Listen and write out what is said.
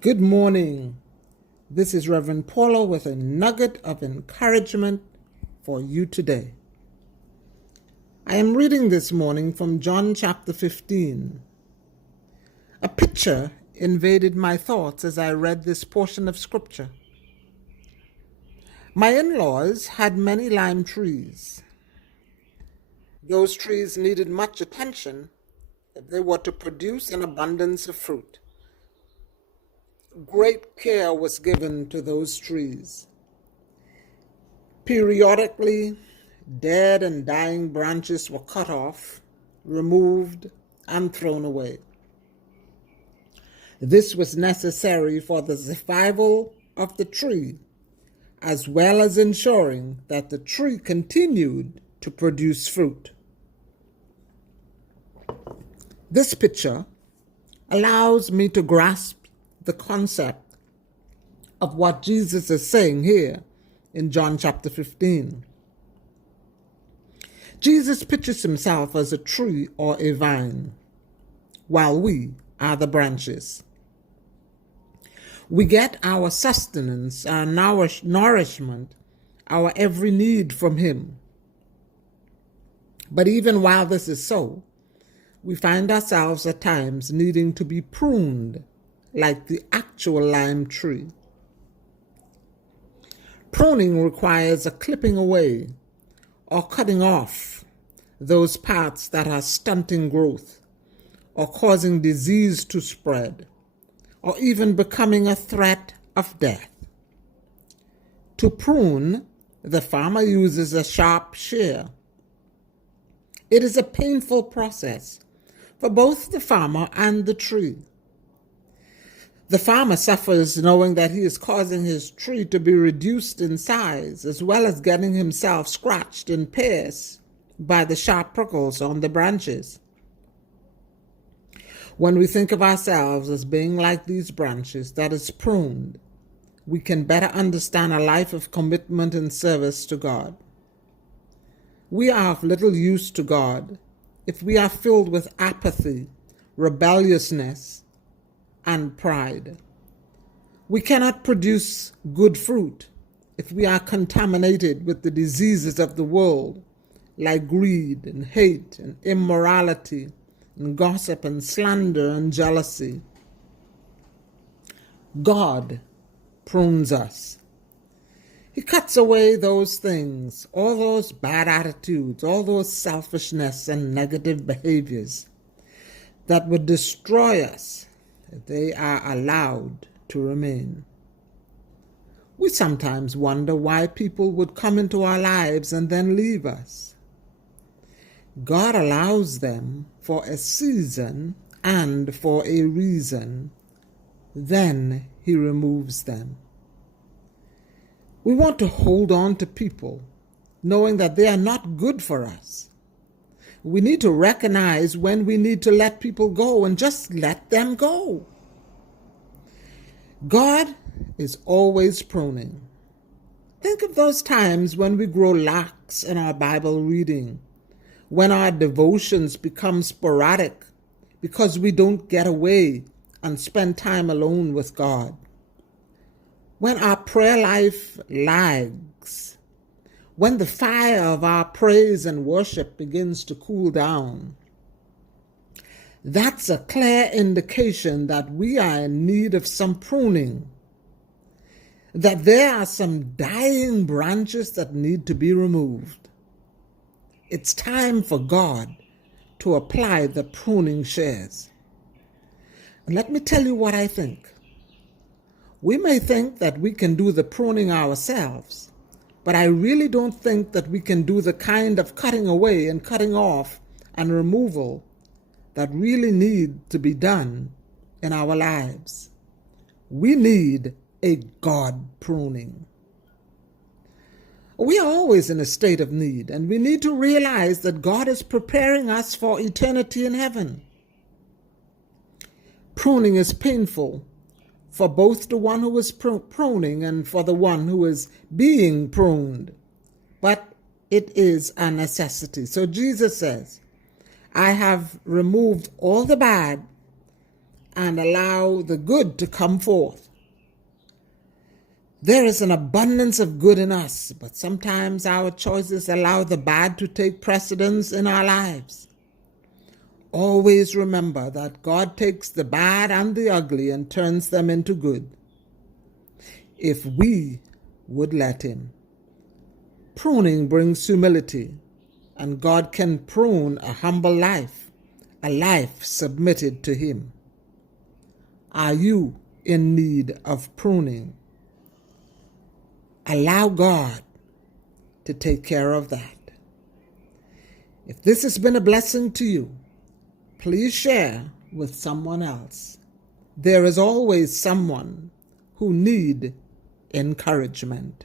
Good morning. This is Reverend Paula with a nugget of encouragement for you today. I am reading this morning from John chapter 15. A picture invaded my thoughts as I read this portion of scripture. My in-laws had many lime trees. Those trees needed much attention if they were to produce an abundance of fruit. Great care was given to those trees. Periodically, dead and dying branches were cut off, removed, and thrown away. This was necessary for the survival of the tree, as well as ensuring that the tree continued to produce fruit. This picture allows me to grasp the concept of what Jesus is saying here in John chapter 15. Jesus pictures himself as a tree or a vine, while we are the branches. We get our sustenance, our nourishment, our every need from him. But even while this is so, we find ourselves at times needing to be pruned like the actual lime tree. Pruning requires a clipping away or cutting off those parts that are stunting growth or causing disease to spread or even becoming a threat of death. To prune, the farmer uses a sharp shear. It is a painful process for both the farmer and the tree. The farmer suffers knowing that he is causing his tree to be reduced in size, as well as getting himself scratched and pierced by the sharp prickles on the branches. When we think of ourselves as being like these branches that is pruned, we can better understand a life of commitment and service to God. We are of little use to God if we are filled with apathy, rebelliousness, and pride. We cannot produce good fruit if we are contaminated with the diseases of the world, like greed and hate and immorality and gossip and slander and jealousy. God prunes us. He cuts away those things, all those bad attitudes, all those selfishness and negative behaviors that would destroy us if they are allowed to remain. We sometimes wonder why people would come into our lives and then leave us. God allows them for a season and for a reason. Then he removes them. We want to hold on to people, knowing that they are not good for us. We need to recognize when we need to let people go and just let them go. God is always pruning. Think of those times when we grow lax in our Bible reading, when our devotions become sporadic because we don't get away and spend time alone with God. When our prayer life lags, when the fire of our praise and worship begins to cool down, that's a clear indication that we are in need of some pruning, that there are some dying branches that need to be removed. It's time for God to apply the pruning shears. And let me tell you what I think. We may think that we can do the pruning ourselves, but I really don't think that we can do the kind of cutting away and cutting off and removal that really need to be done in our lives. We need a God pruning. We are always in a state of need, and we need to realize that God is preparing us for eternity in heaven. Pruning is painful for both the one who is pruning and for the one who is being pruned, but it is a necessity. So Jesus says, I have removed all the bad and allow the good to come forth. There is an abundance of good in us, but sometimes our choices allow the bad to take precedence in our lives. Always remember that God takes the bad and the ugly and turns them into good, if we would let Him. Pruning brings humility, and God can prune a humble life, a life submitted to Him. Are you in need of pruning? Allow God to take care of that. If this has been a blessing to you, please share with someone else. There is always someone who needs encouragement.